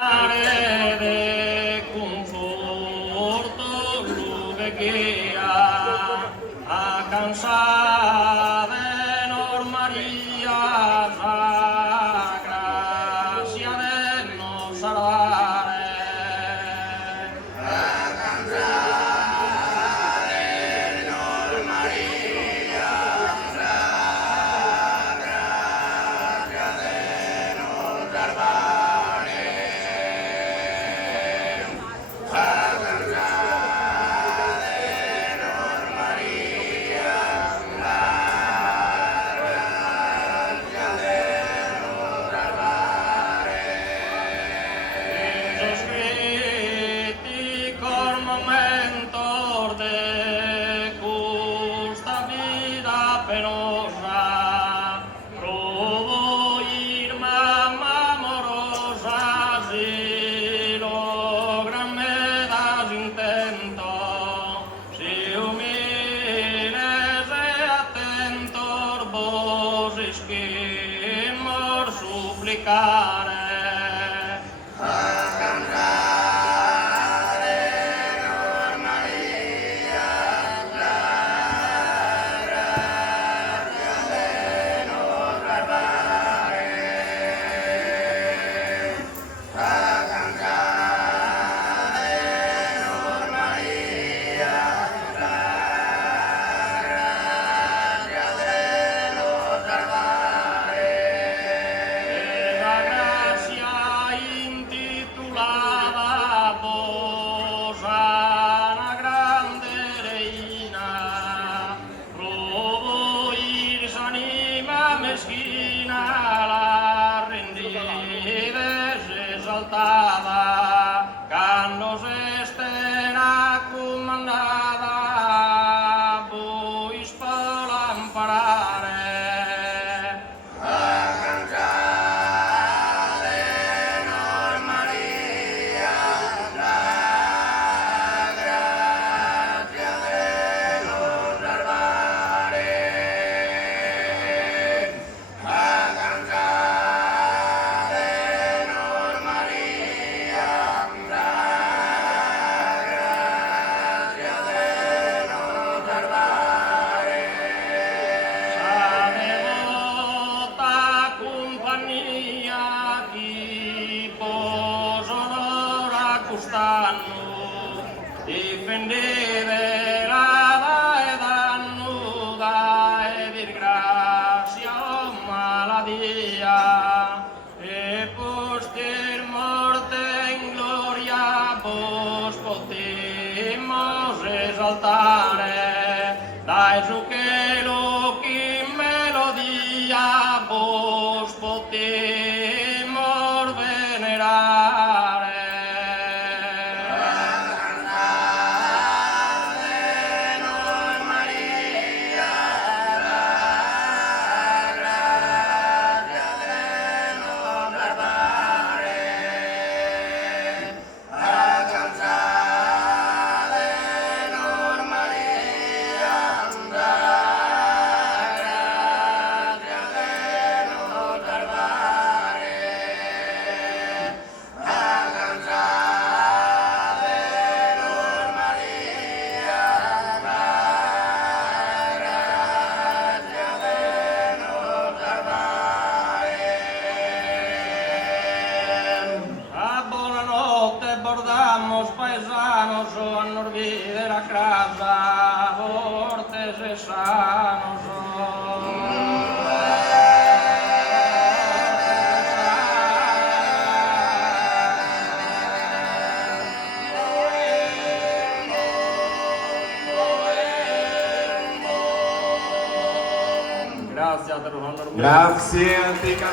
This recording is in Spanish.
de conforto lo que quiera a cansar de normaría la gracia de nos salvar momentos de justa vida penosa, probo ir mamá amorosa, si logran me das intento, si humines de atentor vos isquimos suplicare. Meschina la rendides exaltada, que nos estén comandada, vull per l'emparare. Difendere la e dannuda e disgrazia o maladia e postir morte in gloria vos potimos esaltare dai su che lo chi melodia vos potimos venerare. Bordamos paesanos o a Norvide la casa, vortes e sanos Grazie a te, Grazie, antica